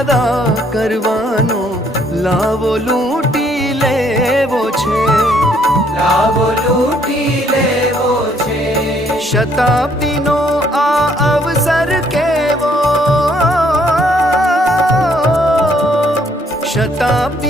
અદા કરવાનો લાવો લૂંટી લેવો છે, લાવો લૂંટી લેવો છે। શતાબ્દીનો આ અવસર કેવો, શતાબ્દી